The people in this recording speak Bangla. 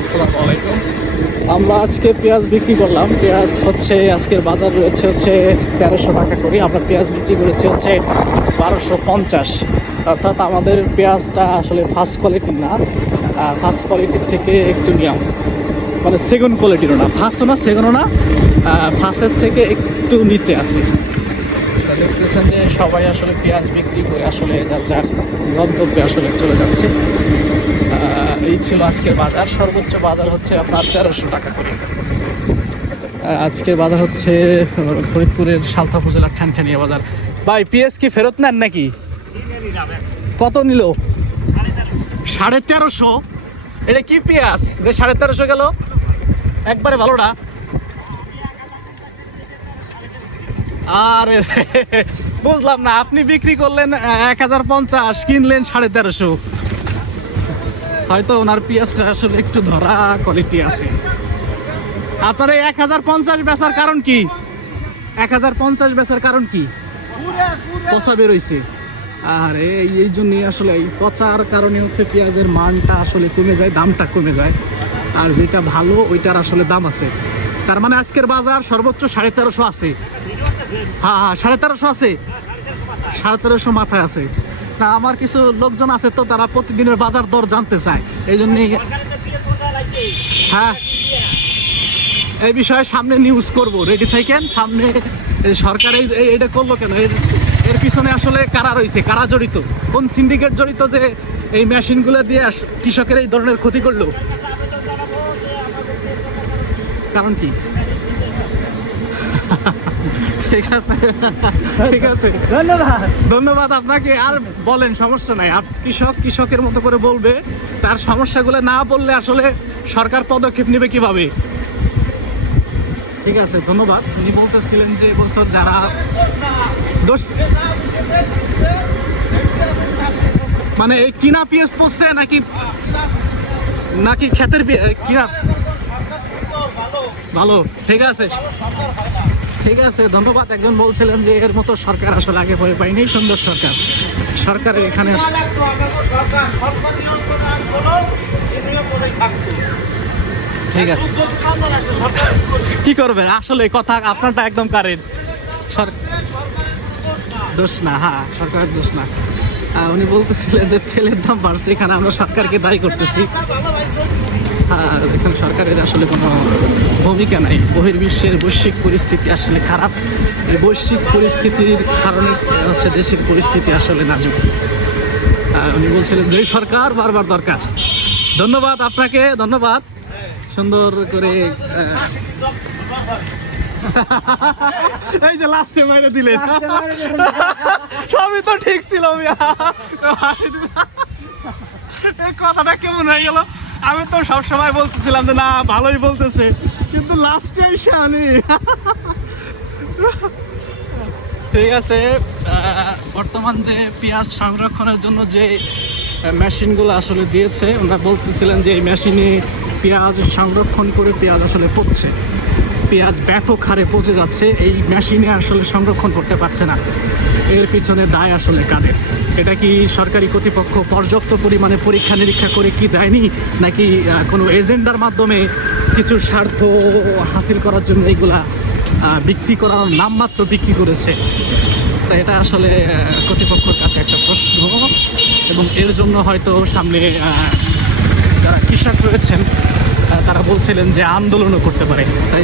আসসালামু আলাইকুম। আমরা আজকে পেঁয়াজ বিক্রি করলাম। পেঁয়াজ হচ্ছে আজকের বাজার রয়েছে হচ্ছে 1300 টাকা করে। আমরা পেঁয়াজ বিক্রি করেছি হচ্ছে 1250। অর্থাৎ আমাদের পেঁয়াজটা আসলে ফার্স্ট কোয়ালিটির না, ফার্স্ট কোয়ালিটির থেকে একটু নিয়ম, মানে সেকেন্ড কোয়ালিটিরও না, ফার্স্টও না সেকেন্ডও না, ফার্স্টের থেকে একটু নিচে আছে। দেখতেছেন যে সবাই আসলে পেঁয়াজ বিক্রি করে আসলে যার যার গন্তব্যে আসলে চলে যাচ্ছে। এই ছিল আজকের বাজার। সর্বোচ্চ বাজার হচ্ছে আপনার 1300 টাকা করে। আজকের বাজার হচ্ছে ফরিদপুরের সালথা উপজেলার ঠ্যানঠানিয়া বাজার। ভাই পেঁয়াজ কি ফেরত নেন নাকি? কত নিল? 1350। এটা কি পেঁয়াজ যে 1350 গেল? একবারে ভালোটা। আরে বুঝলাম না, আপনি বিক্রি করলেন 1050, কিনলেন 1350। হয়তো ওনার পেঁয়াজটা আসলে একটু ধরা কোয়ালিটি আছে। আপনার এই 1050 বেচার কারণ কি? 1050 বেচার কারণ কি? পচা বেরোইছে। আর এই জন্যই আসলে এই পচার কারণে হচ্ছে পেঁয়াজের মানটা আসলে কমে যায়, দামটা কমে যায়। আর যেটা ভালো ওইটার আসলে দাম আছে। তার মানে আজকের বাজার সর্বোচ্চ 1350 আছে। হ্যাঁ, 1350 আছে, 1350 মাথায় আছে। না, আমার কিছু লোকজন আছে তো, তারা প্রতিদিনের বাজার দর জানতে চায়, এই জন্যই। হ্যাঁ, এই বিষয়ে সামনে নিউজ করব, রেডি থাকেন। সামনে সরকার এইটা করলো কেন, এর পিছনে আসলে কারা রয়েছে, কারা জড়িত, কোন সিন্ডিকেট জড়িত যে এই মেশিনগুলো দিয়ে কৃষকের এই ধরনের ক্ষতি করলো? কারণ কি? ঠিক আছে, ঠিক আছে, ধন্যবাদ আপনাকে। আর বলেন, সমস্যা নাই। কৃষকের মতো করে বলবে, তার সমস্যাগুলো না বললে আসলে সরকার পদক্ষেপ নেবে কিভাবে? ঠিক আছে, ধন্যবাদ। উনি বলতেছিলেন যে এবছর যারা দোষ, মানে এই কিনা পেঁয়াজ পড়ছে নাকি নাকি ক্ষেতের কিনা? ভালো, ঠিক আছে, ঠিক আছে, ধন্যবাদ। একজন বলছিলেন যে এর মতো সরকার আসলে আগে পরে পাইনি, সুন্দর সরকার। সরকারের এখানে ঠিক আছে, কি করবেন আসলে, কথা আপনারটা একদম কারেন্ট। দোষ না, হ্যাঁ, সরকারের দোষ না। উনি বলতেছিলেন যে তেলের দাম বাড়ছে, এখানে আমরা সরকারকে দায়ী করতেছি। হ্যাঁ, এখানে সরকারের আসলে কোনো ভূমিকা নাই। বহির্বিশ্বের বৈশ্বিক পরিস্থিতি আসলে খারাপ। এই বৈশ্বিক পরিস্থিতির কারণে হচ্ছে দেশের পরিস্থিতি আসলে নাজুক। উনি বলছিলেন যে সরকার বারবার দরকার। ধন্যবাদ আপনাকে, ধন্যবাদ। সুন্দর করে এই যে লাস্টে মেরে দিলেন, সবই তো ঠিক ছিল। এই কথাটা কেমন হয়ে গেল? আমি তো সবসময় বলতেছিলাম যে না, ভালোই বলতেছে, কিন্তু লাস্টে এসে আনি। ঠিক আছে, বর্তমান যে পেঁয়াজ সংরক্ষণের জন্য যে মেশিনগুলো আসলে দিয়েছে, ওনারা বলতেছিলেন যে এই মেশিনে পেঁয়াজ সংরক্ষণ করে পেঁয়াজ আসলে পচছে, পেঁয়াজ ব্যাপক হারে পচে যাচ্ছে। এই মেশিনে আসলে সংরক্ষণ করতে পারছে না। এর পিছনে দায় আসলে কাদের? এটা কি সরকারি কর্তৃপক্ষ পর্যাপ্ত পরিমাণে পরীক্ষা নিরীক্ষা করে কি দেয়নি, নাকি কোনো এজেন্ডার মাধ্যমে কিছু স্বার্থ হাসিল করার জন্য এইগুলা বিক্রি করার নামমাত্র বিক্রি করেছে? তাই এটা আসলে কর্তৃপক্ষের কাছে একটা প্রশ্ন, এবং এর জন্য হয়তো সামনে যারা কৃষক রয়েছেন তারা বলছিলেন যে আন্দোলনও করতে পারে। তাই